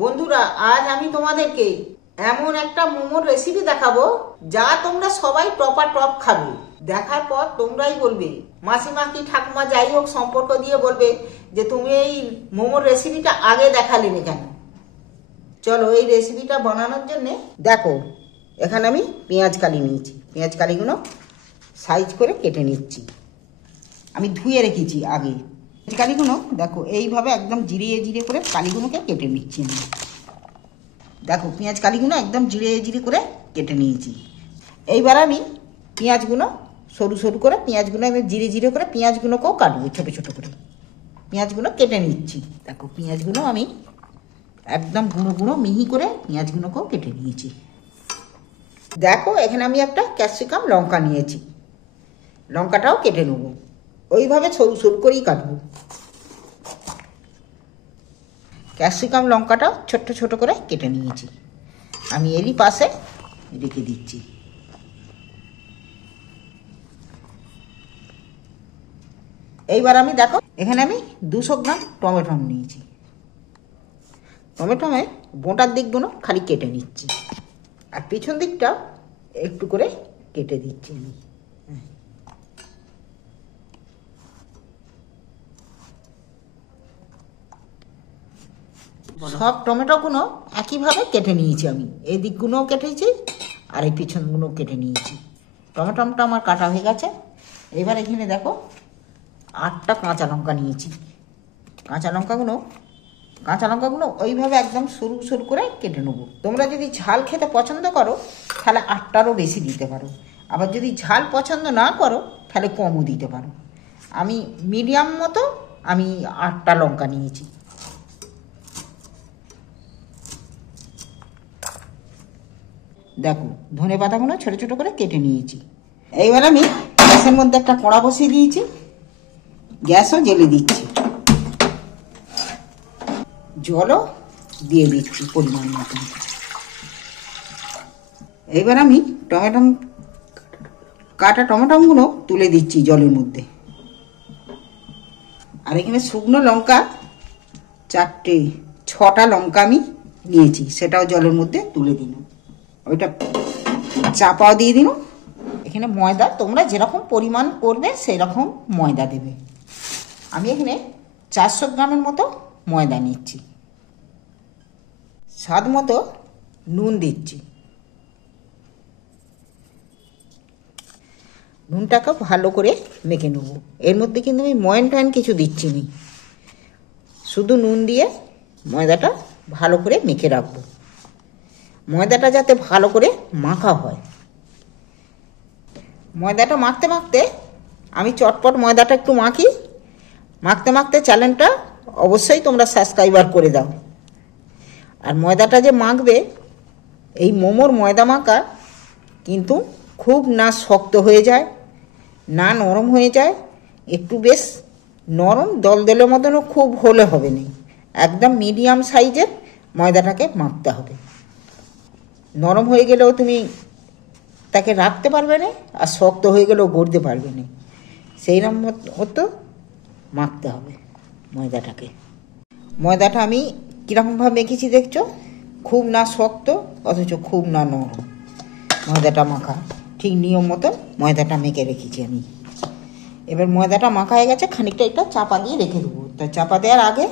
বন্ধুরা, আজ আমি তোমাদেরকে এমন একটা মোমোর রেসিপি দেখাবো যা তোমরা সবাই টপ খাবে। দেখার পর তোমরাই বলবে, মাসিমা কি ঠাকুমা যাই হোক সম্পর্ক দিয়ে বলবে যে তুমি এই মোমোর রেসিপিটা আগে দেখালে না কেন। চলো এই রেসিপিটা বানানোর জন্যে দেখো, এখানে আমি পেঁয়াজ কালি নিয়েছি। পেঁয়াজ কালিগুলো সাইজ করে কেটে নিচ্ছি। আমি ধুয়ে রেখেছি আগে। কালিগুলো দেখো এইভাবে একদম জিরিয়ে করে কালিগুলোকে কেটে নিচ্ছি আমি। দেখো পেঁয়াজ কালিগুলো একদম জিরিয়ে করে কেটে নিয়েছি। এইবার আমি পেঁয়াজগুলো সরু করে পেঁয়াজগুলো আমি জিরে করে পেঁয়াজগুলোকেও কাটবো ছোটো করে। পেঁয়াজগুলো কেটে নিচ্ছি। দেখো পেঁয়াজগুলো আমি একদম গুঁড়ো মিহি করে পেঁয়াজগুলোকেও কেটে নিয়েছি। দেখো এখানে আমি একটা ক্যাপসিকাম লঙ্কা নিয়েছি, লঙ্কাটাও কেটে নেবো। ওইভাবে সরু করেই কাটবো। ক্যাপসিকাম লঙ্কাটাও ছোট করে কেটে নিয়েছি। আমি এরই পাশে রেখে দিচ্ছি। এইবার আমি দেখো এখানে আমি 200 গ্রাম টমেটো নিয়েছি। টমেটোমের বোঁটার দিকগুলো খালি কেটে নিচ্ছি, আর পিছন দিকটা একটু করে কেটে দিচ্ছি আমি। সব টমেটোগুলো একইভাবে কেটে নিয়েছি আমি। এই দিকগুলোও কেটেছি আর এই পিছনগুলোও কেটে নিয়েছি। টমেটোটা আমার কাটা হয়ে গেছে। এবার এখানে দেখো 8টা কাঁচা লঙ্কা নিয়েছি। কাঁচা লঙ্কাগুলো ওইভাবে একদম সরু করে কেটে নেবো। তোমরা যদি ঝাল খেতে পছন্দ করো তাহলে 8টারও বেশি দিতে পারো, আবার যদি ঝাল পছন্দ না করো তাহলে কমও দিতে পারো। আমি মিডিয়াম মতো আমি 8টা লঙ্কা নিয়েছি। দেখো ধনে পাতাগুলো ছোট করে কেটে নিয়েছি। এইবার আমি গ্যাসের মধ্যে একটা কড়া বসিয়ে দিয়েছি, গ্যাসও জ্বেলে দিচ্ছি, জলও দিয়ে দিচ্ছি পরিমাণ মতো। এইবার আমি কাটা টমেটোগুলো তুলে দিচ্ছি জলের মধ্যে। আর এখানে শুকনো লঙ্কা 6টা লঙ্কা আমি নিয়েছি, সেটাও জলের মধ্যে তুলে দিলাম। ওইটা চাপাও দিয়ে দিলাম। এখানে ময়দা তোমরা যেরকম পরিমাণ করবে সেই রকম ময়দা দেবে। আমি এখানে 400 গ্রামের মতো ময়দা নিচ্ছি। স্বাদ মতো নুন দিচ্ছি। নুনটাকে ভালো করে মেখে নেবো। এর মধ্যে কিন্তু আমি ময়ন কিছু দিচ্ছি না, শুধু নুন দিয়ে ময়দাটা ভালো করে মেখে রাখবো। ময়দাটা যাতে ভালো করে মাখা হয়। ময়দাটা মাখতে আমি চটপট ময়দাটা একটু মাখতে চ্যানেলটা অবশ্যই তোমরা সাবস্ক্রাইবার করে দাও। আর ময়দাটা যে মাখবে, এই মোমোর ময়দা মাখা কিন্তু খুব না শক্ত হয়ে যায় না নরম হয়ে যায়, একটু বেশ নরম দলদলের মতনও খুব হলে হবে না। একদম মিডিয়াম সাইজের ময়দাটাকে মাখতে হবে। নরম হয়ে গেলেও তুমি তাকে রাখতে পারবে না, আর শক্ত হয়ে গেলেও গড়তে পারবে না। সেই রকম মতো মাখতে হবে ময়দাটাকে। ময়দাটা আমি কীরকমভাবে মেখেছি দেখছো, খুব না শক্ত অথচ খুব না নরম। ময়দাটা মাখা ঠিক নিয়ম মতো ময়দাটা মেখে রেখেছি আমি। এবার ময়দাটা মাখা হয়ে গেছে, খানিকটা একটা চাপা দিয়ে রেখে দেবো। তা চাপা দেওয়ার আগে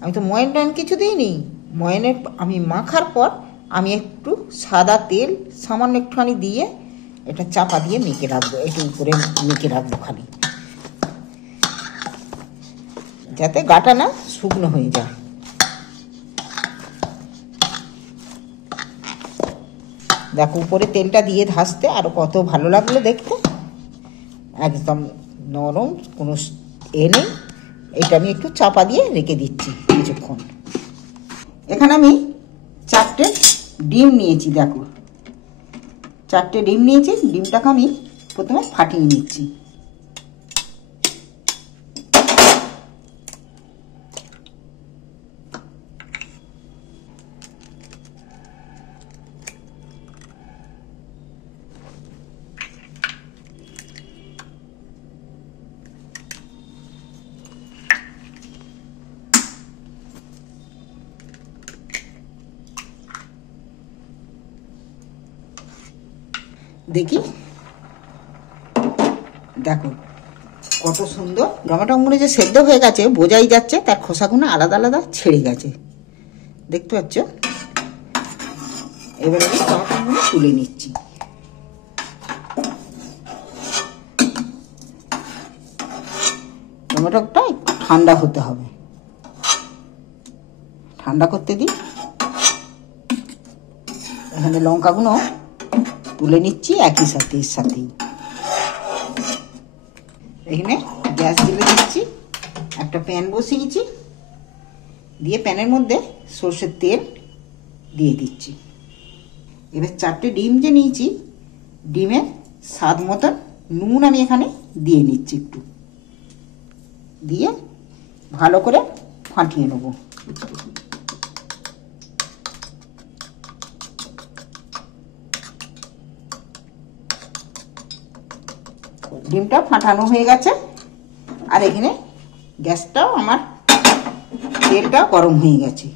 আমি তো ময়ন কিছু দিইনি। ময়নের আমি মাখার পর আমি একটু সাদা তেল সামান্য একটুখানি দিয়ে এটা চাপা দিয়ে মেখে রাখবো। একটু করে মেখে রাখবো খালি, যাতে গাটা না শুকনো হয়ে যায়। দেখো উপরে তেলটা দিয়ে ভাজতে আরও কত ভালো লাগলো দেখতে, একদম নরম, কোনো নেই। এটা আমি একটু চাপা দিয়ে রেখে দিচ্ছি কিছুক্ষণ। এখানে আমি 4টে ডিম নিয়েছি। দেখো 4টে ডিম নিয়েছি। ডিমটাকে আমি প্রথমে ফাটিয়ে নিচ্ছি। দেখি, দেখো কত সুন্দর টমেটোগুলো যে সেদ্ধ হয়ে গেছে বোঝাই যাচ্ছে, তার খোসাগুলো আলাদা আলাদা ছেড়ে গেছে, দেখতে পাচ্ছ। এবার আমি টমেটোগুলো তুলে নিচ্ছি। টমেটোটা একটু ঠান্ডা হতে হবে, ঠান্ডা করতে দিই। এখানে লঙ্কাগুলো তুলে নিচ্ছি একই সাথে, এর সাথেই এখানে গ্যাস জ্বেলে দিচ্ছি। একটা প্যান বসিয়েছি, দিয়ে প্যানের মধ্যে সর্ষের তেল দিয়ে দিচ্ছি। এবার 4টে ডিম যে নিয়েছি, ডিমের স্বাদ মতন নুন আমি এখানে দিয়ে নিচ্ছি, একটু দিয়ে ভালো করে ফাটিয়ে নেব। ডিমটা ফাটানো হয়ে গেছে, আর এখানে গ্যাসটাও আমার, তেলটা গরম হয়ে গেছে।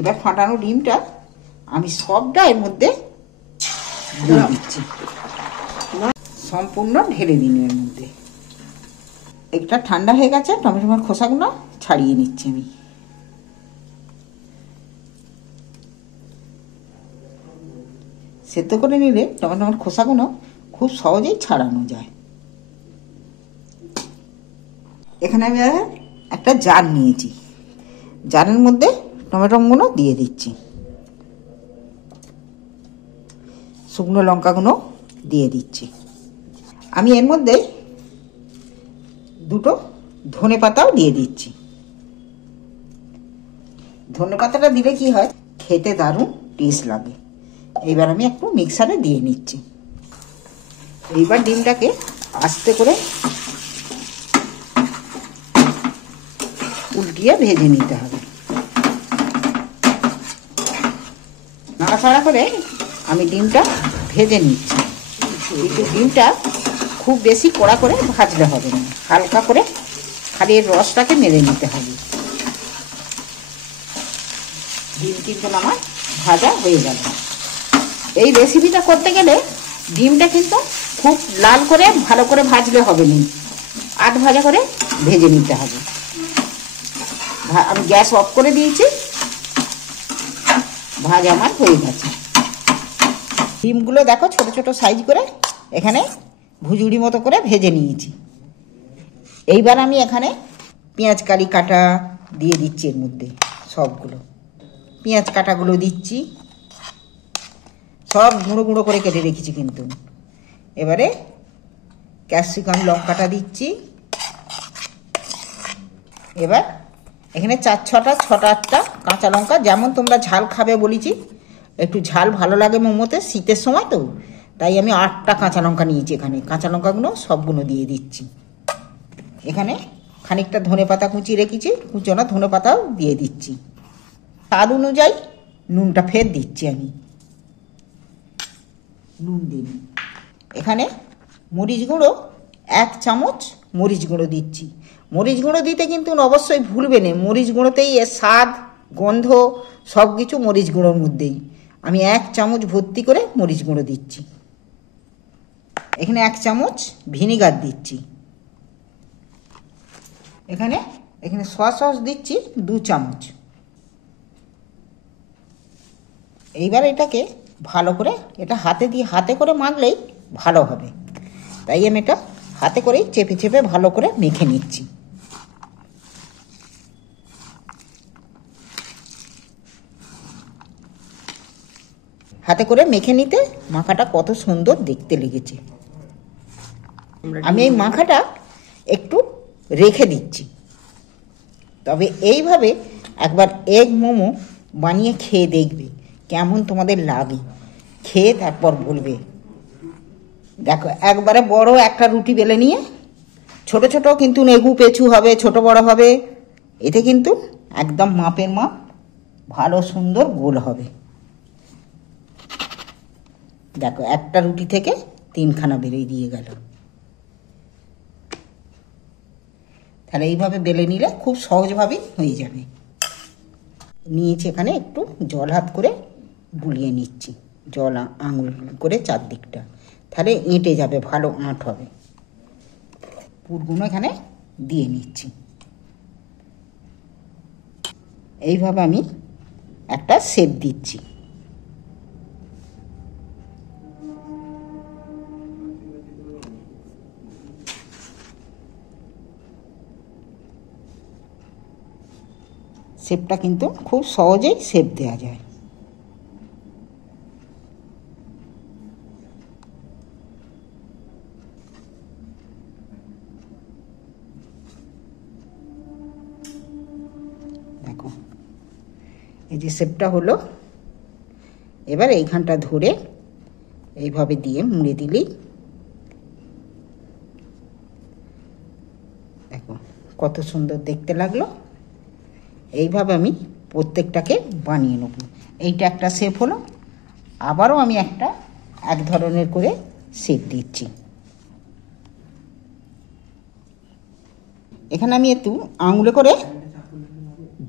এবার ফাটানো ডিমটা আমি সবটা এর মধ্যে দিয়ে দিচ্ছি, সম্পূর্ণ ঢেলে দিন এর মধ্যে। একটা ঠান্ডা হয়ে গেছে, টমেটোর খোসাগুলো ছাড়িয়ে নিচ্ছি আমি। সেদ্ধ করে নিলে টমেটোর খোসাগুলো খুব সহজেই ছাড়ানো যায়। এখানে আমি একটা জার নিয়েছি, জারের মধ্যে টমেটোগুলো দিয়ে দিচ্ছি, শুকনো লঙ্কাগুলো দিয়ে দিচ্ছি। আমি এর মধ্যে 2টো ধনে পাতাও দিয়ে দিচ্ছি। ধনে পাতাটা দিলে কি হয়, খেতে দারুণ টেস্ট লাগে। এইবার আমি একটু মিক্সারে দিয়ে নিচ্ছি। এইবার ডিমটাকে আস্তে করে উল্টিয়ে ভেজে নিতে হবে। নাড়াচাড়া করে আমি ডিমটা ভেজে নিচ্ছি। কিন্তু ডিমটা খুব বেশি কড়া করে ভাজলে হবে না, হালকা করে খালি এর রসটাকে মেরে নিতে হবে। ডিম কিন্তু আমার ভাজা হয়ে গেল। এই রেসিপিটা করতে গেলে ডিমটা কিন্তু খুব লাল করে ভালো করে ভাজলে হবে না, আধ ভাজা করে ভেজে নিতে হবে। আমি গ্যাস অফ করে দিয়েছি, ভাজা আমার হয়ে গেছে। ডিমগুলো দেখো ছোট ছোট সাইজ করে এখানে ভুজুড়ি মতো করে ভেজে নিয়েছি। এইবার আমি এখানে পেঁয়াজ কালি কাটা দিয়ে দিচ্ছি এর মধ্যে, সবগুলো পেঁয়াজ কাটাগুলো দিচ্ছি, সব গুঁড়ো গুঁড়ো করে কেটে রেখেছি কিন্তু। এবারে ক্যাপসিকাম লঙ্কাটা দিচ্ছি। এবার এখানে 4-6টা কাঁচা লঙ্কা, যেমন তোমরা ঝাল খাবে বলেছি, একটু ঝাল ভালো লাগে মোমোতে, শীতের সময় তো, তাই আমি 8টা কাঁচা লঙ্কা নিয়েছি। এখানে কাঁচা লঙ্কাগুলো সবগুলো দিয়ে দিচ্ছি। এখানে খানিকটা ধনে পাতা কুচি রেখেছি, কুচোনা ধনে পাতাও দিয়ে দিচ্ছি। স্বাদ অনুযায়ী নুনটা ফের দিচ্ছি আমি, নুন দিন। এখানে মরিচ গুঁড়ো 1 চামচ মরিচ গুঁড়ো দিচ্ছি। মরিচ গুঁড়ো দিতে কিন্তু অবশ্যই ভুলবে না, মরিচ গুঁড়োতেই এর স্বাদ গন্ধ সব কিছু মরিচ গুঁড়োর মধ্যেই। আমি 1 চামচ ভর্তি করে মরিচ গুঁড়ো দিচ্ছি। এখানে 1 চামচ ভিনিগার দিচ্ছি। এখানে সয়া সস দিচ্ছি 2 চামচ। এইবার এটাকে ভালো করে, এটা হাতে করে মাখলেই ভালো হবে, তাই আমি এটা হাতে করেই চেপে চেপে ভালো করে মেখে নিচ্ছি। হাতে করে মেখে নিতে মাখাটা কত সুন্দর দেখতে লেগেছে। আমি এই মাখাটা একটু রেখে দিচ্ছি। তবে এইভাবে একবার এগ মোমো বানিয়ে খেয়ে দেখবে কেমন তোমাদের লাগে, খেয়ে তারপর বলবে। দেখো একবারে বড় একটা রুটি বেলে নিয়ে, ছোট ছোট কিন্তু নেগু পেঁচু হবে, ছোট বড় হবে, এতে কিন্তু একদম মাপের মাপ, ভালো সুন্দর গোল হবে। দেখো একটা রুটি থেকে 3খানা বেরিয়ে দিয়ে গেল। তাহলে এইভাবে বেলে নিলে খুব সহজভাবেই হয়ে যাবে। নিয়েছি এখানে একটু জল হাত করে বুলিয়ে নিচ্ছি, জল আঙুল করে চারদিকটা, তাহলে এঁটে যাবে, ভালো আঁট হবে। পুরগুলো এখানে দিয়ে নিচ্ছি। এইভাবে আমি একটা শেপ দিচ্ছি। শেপটা কিন্তু খুব সহজেই শেপ দেওয়া যায়। দেখো এই যে শেপটা হলো। এবার এইখানটা ধরে এইভাবে দিয়ে মুড়ে দিলেই দেখো কত সুন্দর দেখতে লাগলো। এইভাবে আমি প্রত্যেকটাকে বানিয়ে নেব। এইটা একটা শেপ হলো। আবারও আমি একটা এক ধরনের করে শেপ দিচ্ছি। এখানে আমি একটু আঙুলে করে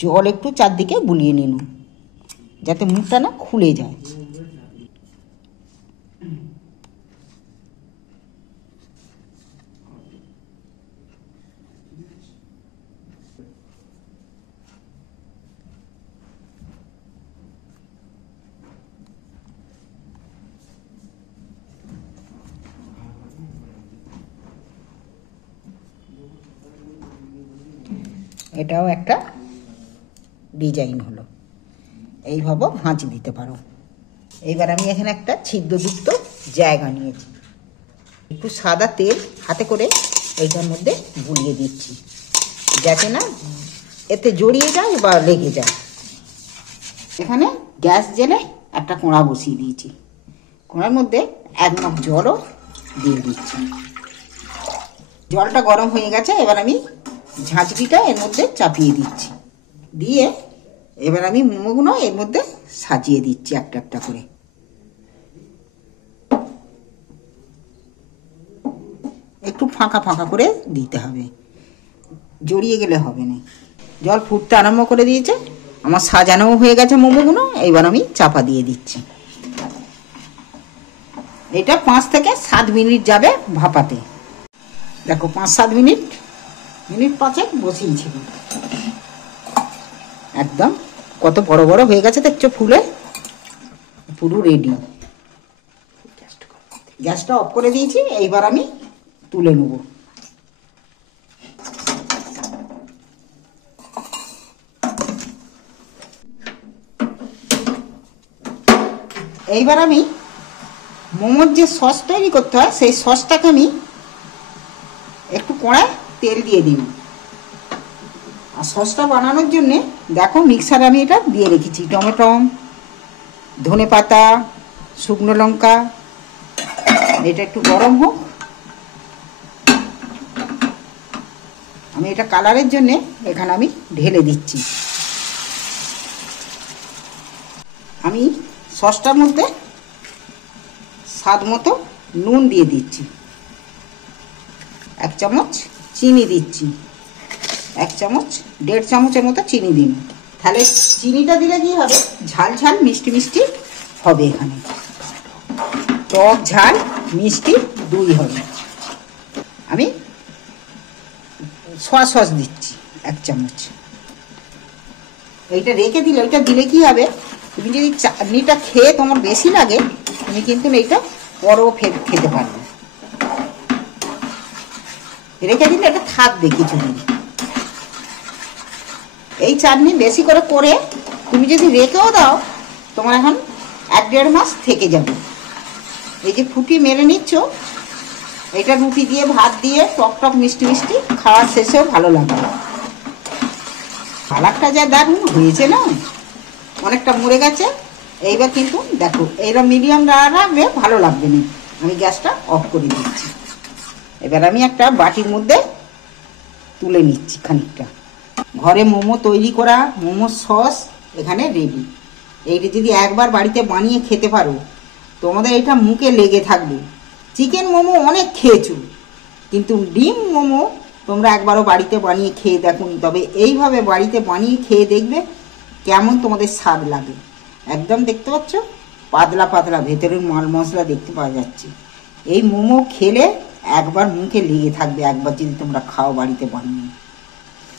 জল একটু চারদিকে বুলিয়ে নিন, যাতে মুখটা না খুলে যায়। এটাও একটা ডিজাইন হলো। এইভাবে ভাঁজ দিতে পারো। এইবার আমি এখানে একটা ছিদ্রযুক্ত জায়গা নিয়েছি। একটু সাদা তেল হাতে করে এইটার মধ্যে বুলিয়ে দিচ্ছি, যাতে না এতে জড়িয়ে যায় বা লেগে যায়। এখানে গ্যাস জেলে একটা কোঁড়া বসিয়ে দিয়েছি। কোঁড়ার মধ্যে এক মগ জলও দিয়ে দিচ্ছি। জলটা গরম হয়ে গেছে। এবার আমি ঝাঁঝরিটা এর মধ্যে চাপিয়ে দিচ্ছি। দিয়ে এবার আমি মোমোগুলো এর মধ্যে সাজিয়ে দিচ্ছি একটা একটা করে। একটু ফাঁকা ফাঁকা করে দিতে হবে, জড়িয়ে গেলে হবে না। জল ফুটতে আরম্ভ করে দিয়েছে, আমার সাজানোও হয়ে গেছে মোমোগুলো। এবার আমি চাপা দিয়ে দিচ্ছি। এটা 5 থেকে 7 মিনিট যাবে ভাপাতে। দেখো 5-7 মিনিট 5 বসিয়েছিল। একদম কত বড় বড় হয়ে গেছে দেখছো, ফুলে পুরো রেডি। গ্যাসটা অফ করে দিয়েছি। এইবার আমি তুলে নেব। এইবার আমি মোমোর যে সস তৈরি করতে হয়, সেই সসটাকে আমি একটু কড়ায় তেল দিয়ে দিই। আর সসটা বানানোর জন্যে দেখো মিক্সারে আমি এটা দিয়ে রেখেছি টমেটো, ধনেপাতা, শুকনো লঙ্কা। এটা একটু গরম হোক। আমি এটা কালারের জন্যে এখানে আমি ঢেলে দিচ্ছি। আমি সসটার মধ্যে স্বাদ মতো নুন দিয়ে দিচ্ছি, 1 চামচ চিনি দিচ্ছি, 1 চামচ 1.5 চামচের মতো চিনি দিন। তাহলে চিনিটা দিলে কি হবে, ঝাল ঝাল মিষ্টি মিষ্টি হবে। এখানে টক ঝাল মিষ্টি দুই হবে। আমি সয়া সস দিচ্ছি 1 চামচ। এইটা রেখে দিলে, ওইটা দিলে কি হবে, তুমি যদি চাটনিটা খেয়ে তোমার বেশি লাগে, তুমি কিন্তু এইটা পরেও খেতে পারবে। রেখে দিলে এটা থাকবে কিছুদিন। এই চাটনি বেশি করে করে তুমি যদি রেখেও দাও, তোমার এখন 1-1.5 মাস থেকে যাবে। এই যে ফুটি মেরে নিচ্ছ, এটা রুটি দিয়ে ভাত দিয়ে টক টক মিষ্টি মিষ্টি খাওয়ার শেষেও ভালো লাগবে। কালারটা যা দারুণ হয়েছে না, অনেকটা মরে গেছে। এইবার কিন্তু দেখো এইরকম মিডিয়াম রাখবে, ভালো লাগবে না। আমি গ্যাসটা অফ করে দিচ্ছি। এবার আমি একটা বাটির মধ্যে তুলে নিচ্ছি খানিকটা। ঘরে মোমো তৈরি করা মোমোর সস এখানে রেডি। এইটা যদি একবার বাড়িতে বানিয়ে খেতে পারো, তোমাদের এটা মুখে লেগে থাকবে। চিকেন মোমো অনেক খেয়েছো, কিন্তু ডিম মোমো তোমরা একবারও বাড়িতে বানিয়ে খেয়ে দেখো। তবে এইভাবে বাড়িতে বানিয়ে খেয়ে দেখবে কেমন তোমাদের স্বাদ লাগে। একদম দেখতে পাচ্ছ পাতলা পাতলা, ভেতরের মাল মশলা দেখতে পাওয়া যাচ্ছে। এই মোমো খেলে একবার মুখে লেগে থাকবে, একবার যদি তোমরা খাও বাড়িতে বানিয়ে।